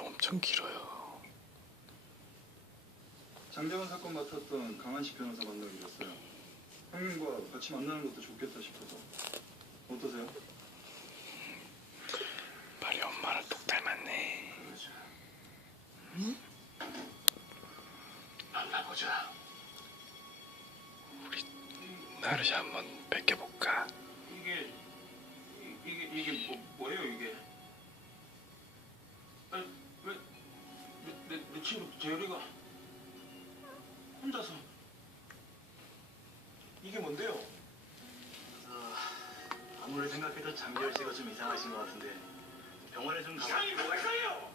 엄청 길어요. 장재원 사건 맡았던 강한식 변호사 만나기로 했어요. 형님과 같이 만나는 것도 좋겠다 싶어서. 어떠세요? 말이 엄마랑 똑 닮았네. 만나보자. 나르시 한번 뺏겨볼까? 이게 이- 이게 이게 뭐 뭐예요 이게? 혼자서 이게 뭔데요? 어, 아무리 생각해도 장재열 씨가 좀 이상하신 것 같은데 병원에 좀 가. 이상이 뭐가 이상해요?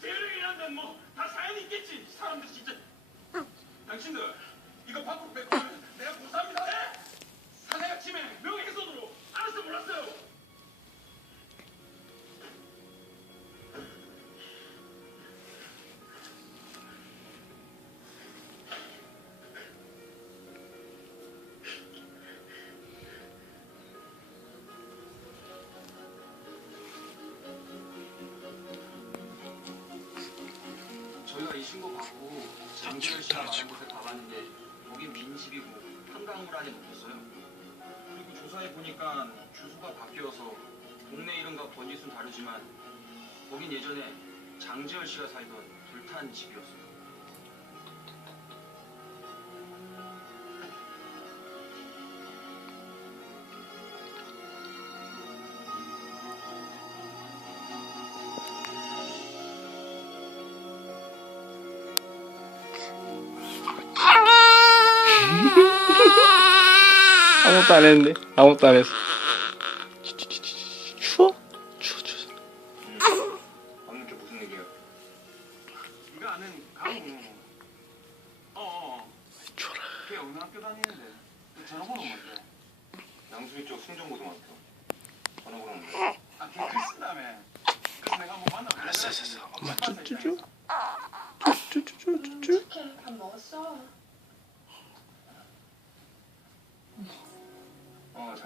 재열이라는 뭐다 사연이 있겠지. 사람들 진짜. 당신들 이거 밖으로 빼고 신고 받고 장재열 씨가 말한 곳에 가봤는데 거긴 민집이고 한강물 안에 묻혔어요. 그리고 조사해 보니까 주소가 바뀌어서 동네 이름과 번지수는 다르지만 거긴 예전에 장재열 씨가 살던 불탄 집이었어요. 아무것도 안 했는데. 아무것도 안 했어. 추워? 추워 추워. 방금 게 무슨 얘기예요? 네가 아는 강우. 어어. 추워라. 걔 어느 학교 다니는데? 그 전화번호 뭔데? 양수리 쪽 승정고등학교. 전화번호 뭔데? 아, 걔 글 쓴다며. 그래서 내가 한번 만나. 알았어 알았어. 알았어. 엄마 쭈쭈쭈. 쭈쭈쭈쭈쭈. 밥 먹었어.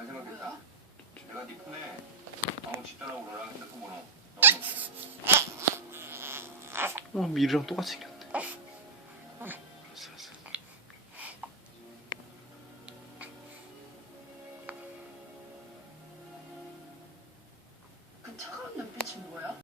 잘 생각했다. 내가 네 폰에 아무 집단하고 너랑 핸드폰 번호 넣어놓을게. 어 미르랑 똑같이 생겼네.